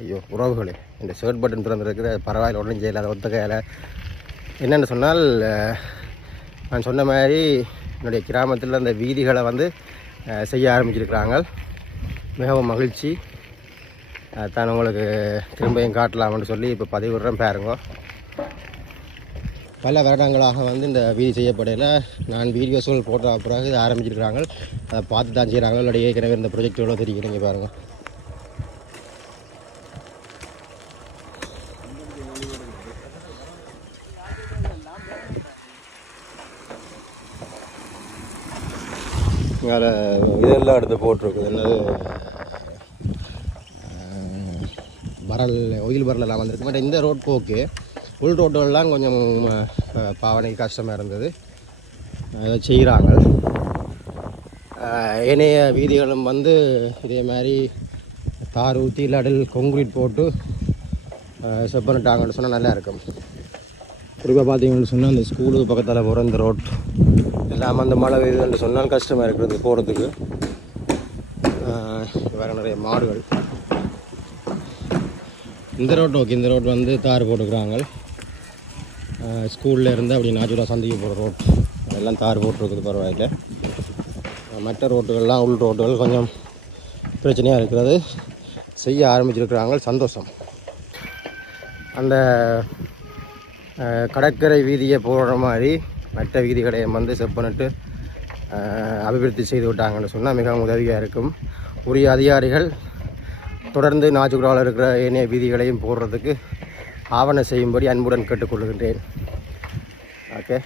ஐயோ உறவுகளே, இந்த ஷர்ட் பட்டன் திறந்துருக்குது, பரவாயில்ல, ஒன்றும் செய்யலை. அதை ஒத்த கையில் என்னென்னு சொன்னால், நான் சொன்ன மாதிரி என்னுடைய கிராமத்தில் அந்த வீதிகளை வந்து செய்ய ஆரம்பிச்சிருக்கிறாங்க. மிகவும் மகிழ்ச்சி. தான் உங்களுக்கு திரும்பியும் காட்டலாம்னு சொல்லி இப்போ பதிவிடுறேன் பாருங்க. பல வருடங்களாக வந்து இந்த வீதி செய்யப்படையில் நான் வீடியோஸ்கள் போட்ட பிறகு ஆரம்பிச்சிருக்கிறாங்க. அதை பார்த்து தான் செய்கிறாங்க. இல்லை ஏற்கனவே இந்த ப்ரொஜெக்ட் எவ்வளோ தெரியும் நீங்கள் பாருங்கள். வேறு இதெல்லாம் எடுத்து போட்டிருக்குது. என்னது பரல், ஒயில் பரலெல்லாம் வந்திருக்கு. பட் இந்த ரோட் ஓகே. உள் ரோட்டுகள்லாம் கொஞ்சம் பாவனை கஷ்டமாக இருந்தது. அதை செய்கிறாங்க. ஏனைய வீதிகளும் வந்து இதே மாதிரி தார் ஊற்றி இல்லாட்டில் கொங்க்ரீட் போட்டு செட் பண்ணிட்டாங்கன்னு சொன்னால் நல்லா இருக்கும். குறிப்பாக பார்த்தீங்கன்னு சொன்னால் அந்த ஸ்கூலுக்கு பக்கத்தில் போகிற இந்த ரோட் எல்லாம் அந்த மழை பெய்யுதுன்னு சொன்னால் கஷ்டமாக இருக்கிறது போகிறதுக்கு. வேறு நிறைய மாடுகள். இந்த ரோட் ஓகே. இந்த ரோட் வந்து தார் போட்டுக்கிறாங்க. ஸ்கூலில் இருந்து அப்படி நாச்சுரா சந்திக்க போகிற ரோட் அதெல்லாம் தார் போட்டுருக்குது, பரவாயில்லை. மற்ற ரோட்டுகள்லாம் உள் ரோட்டுகள் கொஞ்சம் பிரச்சனையாக இருக்கிறது. செய்ய ஆரம்பிச்சிருக்கிறாங்க, சந்தோஷம். அந்த கடற்கரை வீதியை போடுற மாதிரி மற்ற வீதிகளையும் வந்து செட் பண்ணிட்டு அபிவிருத்தி செய்து விட்டாங்கன்னு சொன்னால் மிகவும் உதவியாக இருக்கும். உரிய அதிகாரிகள் தொடர்ந்து நாச்சுக்குடாவில் இருக்கிற ஏனைய வீதிகளையும் போடுறதுக்கு ஆவணம் செய்யும்படி அன்புடன் கேட்டுக்கொள்கின்றேன். ஓகே.